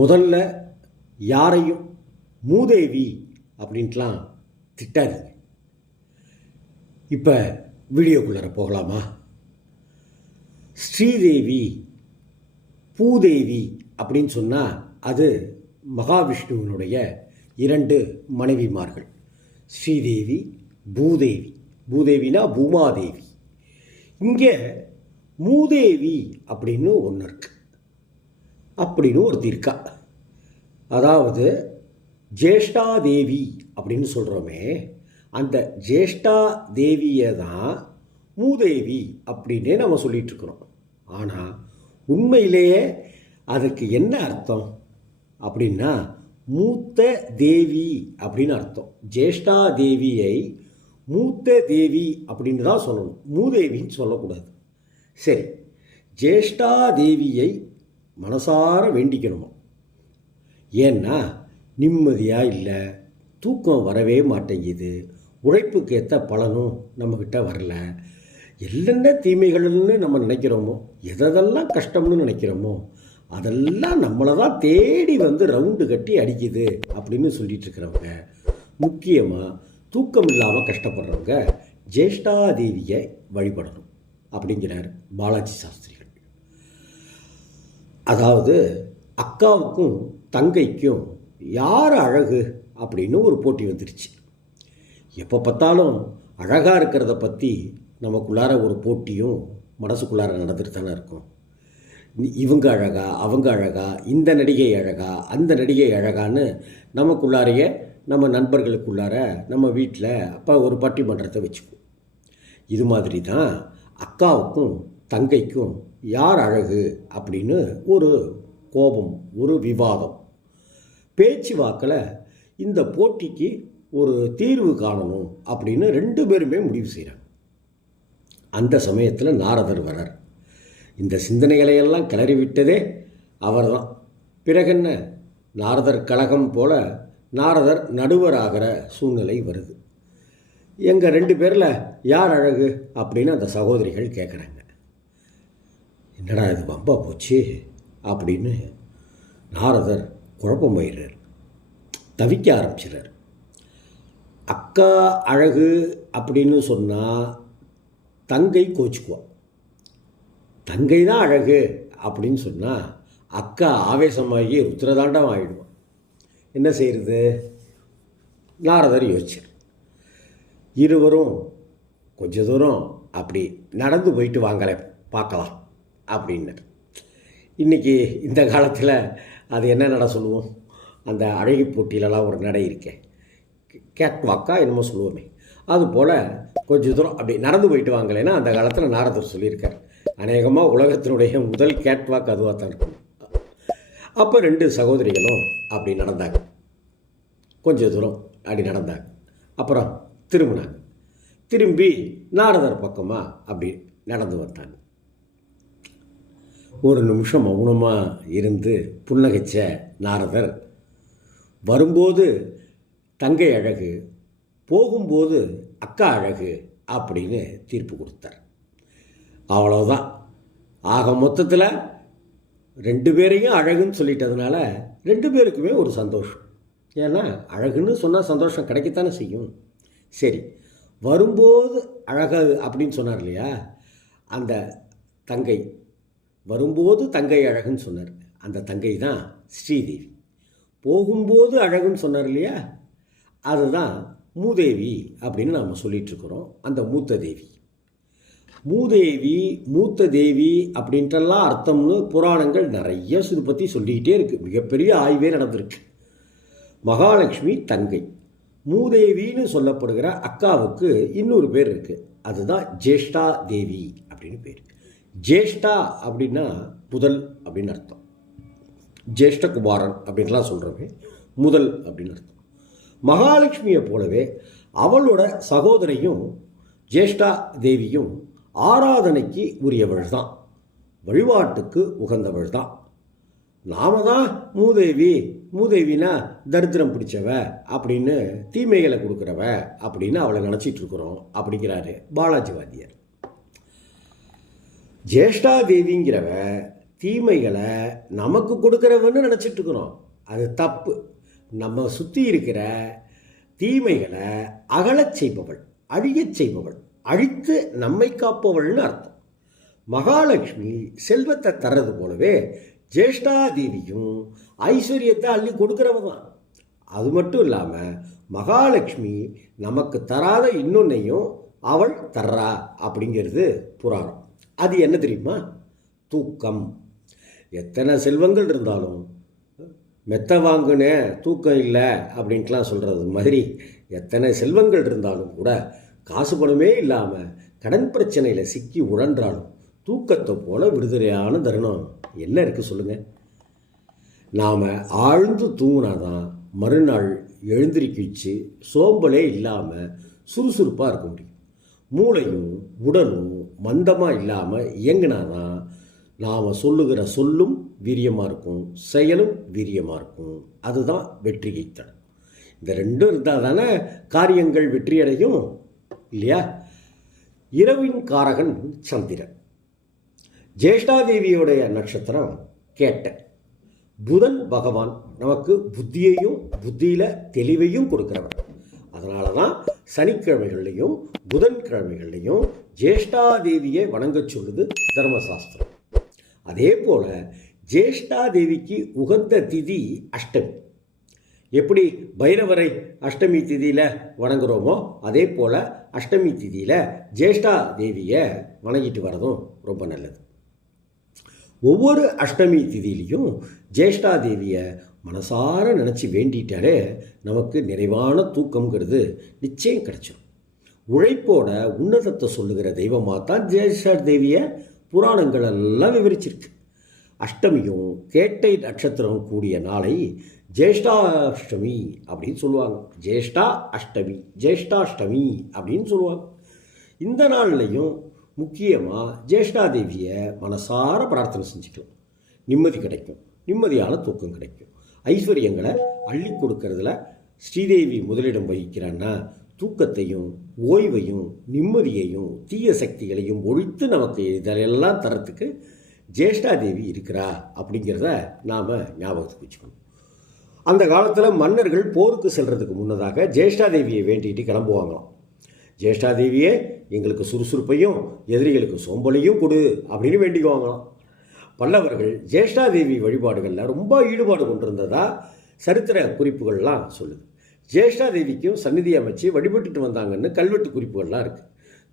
முதல்ல யாரையும் மூதேவி அப்படின்ட்டுலாம் திட்டாதீங்க. இப்போ வீடியோக்குள்ளார போகலாமா? ஸ்ரீதேவி பூதேவி அப்படின்னு சொன்னால் அது மகாவிஷ்ணுவினுடைய இரண்டு மனைவிமார்கள். ஸ்ரீதேவி பூதேவி. பூதேவினா பூமாதேவி. இங்கே மூதேவி அப்படின்னு ஒன்று இருக்குது அப்படின்னு ஒருத்தி இருக்கா. அதாவது ஜேஷ்டா தேவி அப்படின்னு சொல்கிறோமே அந்த ஜேஷ்டா தேவியை தான் மூதேவி அப்படின்னே நம்ம சொல்லிகிட்ருக்குறோம் ஆனால் உண்மையிலேயே அதுக்கு என்ன அர்த்தம்? அப்படின்னா மூத்த தேவி அப்படின்னு அர்த்தம். ஜேஷ்டா தேவியை மூத்த தேவி அப்படின்னு தான் சொல்லணும். மூதேவின்னு சொல்லக்கூடாது. சரி ஜேஷ்டா தேவியை மனசார வேண்டிக்கணுமா? ஏன்னா நிம்மதியாக இல்லை தூக்கம் வரவே மாட்டேங்குது உழைப்புக்கு ஏற்ற பலனும் நம்மக்கிட்ட வரல என்னென்ன தீமைகள்னு நம்ம நினைக்கிறோமோ எதெல்லாம் கஷ்டம்னு நினைக்கிறோமோ அதெல்லாம் நம்மளை தான் தேடி வந்து ரவுண்டு கட்டி அடிக்குது அப்படின்னு சொல்லிட்டு இருக்கிறவங்க முக்கியமாக தூக்கம் இல்லாமல் கஷ்டப்படுறவங்க ஜேஷ்டாதேவியை வழிபடணும் அப்படிங்கிறார் பாலாஜி சாஸ்திரிகள். அதாவது அக்காவுக்கும் தங்கைக்கும் யார் அழகு அப்படின்னு ஒரு போட்டி வந்துருச்சு. எப்போ பார்த்தாலும் அழகாக இருக்கிறத பற்றி நமக்குள்ளார ஒரு போட்டியும் மனசுக்குள்ளார நடந்துட்டு தானே இருக்கும். இவங்க அழகா அவங்க அழகா இந்த நடிகை அழகா அந்த நடிகை அழகான்னு நமக்குள்ளாரையே நம்ம நண்பர்களுக்குள்ளார நம்ம வீட்டில் அப்போ ஒரு பட்டிமன்றத்தை வச்சுக்குவோம். இது மாதிரி தான் அக்காவுக்கும் தங்கைக்கும் யார் அழகு அப்படின்னு ஒரு கோபம் ஒரு விவாதம். பேச்சு வாக்கில் இந்த போட்டிக்கு ஒரு தீர்வு காணணும் அப்படின்னு ரெண்டு பேருமே முடிவு செய்கிறாங்க. அந்த சமயத்தில் நாரதர் வரார் இந்த சிந்தனைகளை எல்லாம் கிளறி விட்டதே அவர்தான். பிறகென்ன நாரதர் கழகம் போல நாரதர் நடுவராகிற சூழ்நிலை வருது. எங்கள் ரெண்டு பேரில் யார் அழகு அப்படின்னு அந்த சகோதரிகள் கேட்குறாங்க என்னடா இது வம்பா போச்சு அப்படின்னு நாரதர் குழப்பமாயிடுறார் தவிக்க ஆரம்பிச்சிடுறார் அக்கா அழகு அப்படின்னு சொன்னால் தங்கை கோச்சுக்குவா. தங்கை தான் அழகு அப்படின்னு சொன்னால் அக்கா ஆவேசமாகி ருத்ரதாண்டம் ஆகிடுவான் என்ன செய்கிறது நாரதர் யோசிச்சார். இருவரும் கொஞ்ச தூரம் அப்படி நடந்து போயிட்டு வாங்கலை பார்க்கலாம். அப்படின்னார். இன்றைக்கி இந்த காலத்தில் அது என்ன நட சொல்லுவோம்? அந்த அழகி போட்டியிலலாம் ஒரு நடை இருக்கேன் கேட் வாக்கா என்னமோ சொல்லுவோமே. அதுபோல் கொஞ்சம் தூரம் அப்படி நடந்து போயிட்டு வாங்கலைன்னா அந்த காலத்தில் நாரதர் சொல்லியிருக்கார். அநேகமாக உலகத்தினுடைய முதல் கேட் வாக் அதுவாக தான் இருக்கும். அப்போ ரெண்டு சகோதரிகளும் அப்படி நடந்தாங்க. கொஞ்சம் தூரம் அப்படி நடந்தாங்க. அப்புறம் திரும்பினாங்க. திரும்பி நாரதர் பக்கமாக அப்படி நடந்து வந்தாங்க. ஒரு நிமிஷம் மௌனமாக இருந்து புன்னகைச்ச நாரதர் வரும்போது தங்கை அழகு போகும்போது அக்கா அழகு அப்படின்னு தீர்ப்பு கொடுத்தார். அவ்வளோதான் ஆக மொத்தத்தில் ரெண்டு பேரையும் அழகுன்னு சொல்லிட்டதுனால ரெண்டு பேருக்குமே ஒரு சந்தோஷம். ஏன்னா அழகுன்னு சொன்னால் சந்தோஷம் கிடைக்கத்தானே செய்யும். சரி வரும்போது அழகு அப்படின்னு சொன்னார் இல்லையா? அந்த தங்கை வரும்போது தங்கை அழகுன்னு சொன்னார். அந்த தங்கை தான் ஸ்ரீதேவி. போகும்போது அழகுன்னு சொன்னார் இல்லையா? அதுதான் மூதேவி அப்படின்னு நாம் சொல்லிகிட்ருக்குறோம் அந்த மூத்த தேவி. மூதேவி மூத்த தேவி அப்படின்ட்டெல்லாம் அர்த்தம்னு புராணங்கள் நிறைய இது பற்றி சொல்லிக்கிட்டே இருக்குது மிகப்பெரிய ஆய்வே நடந்திருக்கு. மகாலட்சுமி தங்கை. மூதேவின்னு சொல்லப்படுகிற அக்காவுக்கு இன்னொரு பேர் இருக்குது அதுதான் ஜேஷ்டா தேவி அப்படின்னு பேர். ஜேஷ்டா அப்படின்னா முதல் அப்படின்னு அர்த்தம். ஜேஷ்ட குமாரன் அப்படின்லாம் சொல்கிறோமே முதல் அப்படின்னு அர்த்தம். மகாலட்சுமியை போலவே அவளோட சகோதரியும் ஜேஷ்டா தேவியும் ஆராதனைக்கு உரியவள் தான். வழிபாட்டுக்கு உகந்தவள் தான். நாம தான் மூதேவி மூதேவினா தரித்திரம் பிடிச்சவ அப்படின்னு தீமைகளை கொடுக்குறவ அப்படின்னு அவளை நினச்சிட்டு இருக்கிறோம் அப்படிங்கிறாரு பாலாஜி வாத்தியார் ஜேஷ்டா தேவிங்கிறவ தீமைகளை நமக்கு கொடுக்குறவன்னு நினச்சிட்டு இருக்கிறோம் அது தப்பு. நம்ம சுற்றி இருக்கிற தீமைகளை அகலச் செய்பவள் அழியச் செய்பவள் அழித்து நம்மை காப்பவள்னு அர்த்தம். மகாலட்சுமி செல்வத்தை தர்றது போலவே ஜேஷ்டா தேவியும் ஐஸ்வர்யத்தை அள்ளி கொடுக்குறவ தான் அது மட்டும் இல்லாமல் மகாலட்சுமி நமக்கு தராத இன்னொன்னையும் அவள் தர்றா அப்படிங்கிறது புராணம். அது என்ன தெரியுமா? தூக்கம். எத்தனை செல்வங்கள் இருந்தாலும் மெத்த வாங்குனேன் தூக்கம் இல்லை அப்படின்ட்டுலாம் சொல்கிறது மாதிரி எத்தனை செல்வங்கள் இருந்தாலும் கூட காசு பணமே இல்லாமல் கடன் பிரச்சனையில் சிக்கி உழன்றாலும் தூக்கத்தை போல விடுதலையான தருணம். என்ன இருக்குது சொல்லுங்கள் நாம் ஆழ்ந்து தூங்கினாதான் மறுநாள் எழுந்திருக்கிச்சு சோம்பலே இல்லாமல் சுறுசுறுப்பாக இருக்க முடியும். மூளையும் உடலும் மந்தமாக இல்லாமல் இயங்கினாதான் நாம் சொல்லுகிற சொல்லும் வீரியமாக இருக்கும் செயலும் வீரியமாக இருக்கும். அதுதான் வெற்றியை தரும் இந்த ரெண்டும் இருந்தால் தானே காரியங்கள் வெற்றியடையும் இல்லையா? இரவின் காரகன் சந்திரன். ஜேஷ்டாதேவியோடைய நட்சத்திரம் கேட்ட புதன் பகவான் நமக்கு புத்தியையும் புத்தியில் தெளிவையும் கொடுக்கிறவர். அதனால தான் சனிக்கிழமைகள்லையும் புதன்கிழமைகள்லையும் ஜேஷ்டாதேவியை வணங்கச் சொல்லுது தர்மசாஸ்திரம். அதே போல் ஜேஷ்டாதேவிக்கு உகந்த திதி அஷ்டமி. எப்படி பைரவரை அஷ்டமி திதியில் வணங்குறோமோ அதே போல் அஷ்டமி திதியில் ஜேஷ்டா தேவியை வணங்கிட்டு வரதும் ரொம்ப நல்லது. ஒவ்வொரு அஷ்டமி திதியிலையும் ஜேஷ்டா தேவியை மனசார நினச்சி வேண்டிட்டாலே நமக்கு நிறைவான தூக்கம்ங்கிறது நிச்சயம் கிடைச்சிடும் உழைப்போட உன்னதத்தை சொல்லுகிற தெய்வமாக தான் ஜெயசார் தேவியை புராணங்கள் எல்லாம் விவரிச்சிருக்கு. அஷ்டமியும் கேட்டை நட்சத்திரம் கூடிய நாளை ஜேஷ்டாஷ்டமி அப்படின்னு சொல்லுவாங்க. ஜேஷ்டா அஷ்டமி ஜேஷ்டாஷ்டமி அப்படின்னு சொல்லுவாங்க. இந்த நாள்லையும் முக்கியமாக ஜேஷ்டா தேவியை மனசார பிரார்த்தனை செஞ்சுக்கலாம். நிம்மதி கிடைக்கும். நிம்மதியான தூக்கம் கிடைக்கும். ஐஸ்வர்யங்களை அள்ளி கொடுக்கறதுல ஸ்ரீதேவி முதலிடம் வகிக்கிறான்னா தூக்கத்தையும் ஓய்வையும் நிம்மதியையும் தீய சக்திகளையும் ஒழித்து நமக்கு இதெல்லாம் தரத்துக்கு ஜேஷ்டாதேவி இருக்கிறா அப்படிங்கிறத நாம் ஞாபகத்துக்கு வச்சுக்கணும். அந்த காலத்தில் மன்னர்கள் போருக்கு செல்கிறதுக்கு முன்னதாக ஜேஷ்டாதேவியை வேண்டிட்டு கிளம்புவாங்களாம். ஜேஷ்டாதேவியே எங்களுக்கு சுறுசுறுப்பையும் எதிரிகளுக்கு சோம்பலையும் கொடு அப்படின்னு வேண்டிக்குவாங்களாம். பல்லவர்கள் ஜேஷ்டாதேவி வழிபாடுகளில் ரொம்ப ஈடுபாடு கொண்டிருந்ததா சரித்திர குறிப்புகள்லாம் சொல்லுது. ஜேஷ்டாதேவிக்கும் சந்நிதி அமைச்சு வழிபட்டுட்டு வந்தாங்கன்னு கல்வெட்டு குறிப்புகள்லாம் இருக்குது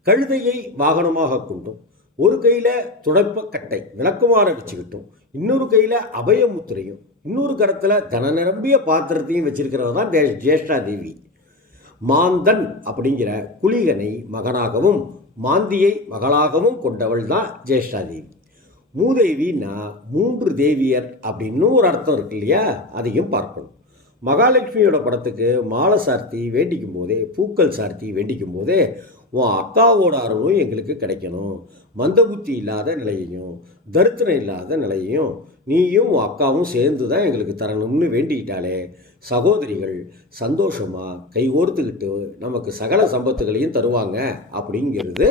கழுதையை வாகனமாக கொண்டும் ஒரு கையில் துடைப்பக்கட்டை விளக்குமாற வச்சுக்கிட்டும் இன்னொரு கையில் அபயமுத்திரையும் இன்னொரு கரத்தில் தன நிரம்பிய பாத்திரத்தையும் வச்சிருக்கிறவ தான் ஜே ஜேஷ்டாதேவி. மாந்தன் அப்படிங்கிற குளிகனை மகனாகவும் மாந்தியை மகளாகவும் கொண்டவள் தான் ஜேஷ்டாதேவி. மூதேவின்னா மூன்று தேவியர் அப்படின்னு ஒரு அர்த்தம் இருக்கு இல்லையா? அதையும் பார்க்கணும். மகாலட்சுமியோட படத்துக்கு மாலை சார்த்தி வேண்டிக்கும் போதே பூக்கள் சார்த்தி வேண்டிக்கும் போதே உன் அக்காவோட அருளும் எங்களுக்கு கிடைக்கணும். மந்தபுத்தி இல்லாத நிலையையும் தரித்திரம் இல்லாத நிலையையும் நீயும் உன் அக்காவும் சேர்ந்து தான் எங்களுக்கு தரணும்னு வேண்டிக்கிட்டாலே சகோதரிகள் சந்தோஷமாக கைகோர்த்துக்கிட்டு நமக்கு சகல சம்பத்துகளையும் தருவாங்க அப்படிங்கிறது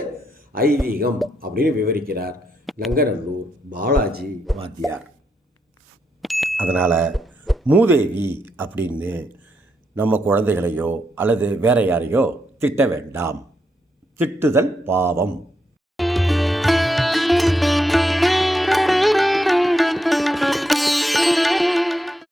ஐதீகம் அப்படின்னு விவரிக்கிறார். நங்கநல்லூர் பாலாஜி வாத்தியார். அதனால் மூதேவி அப்படின்னு நம்ம குழந்தைகளையோ அல்லது வேற யாரையோ திட்ட வேண்டாம். திட்டுதல் பாவம்.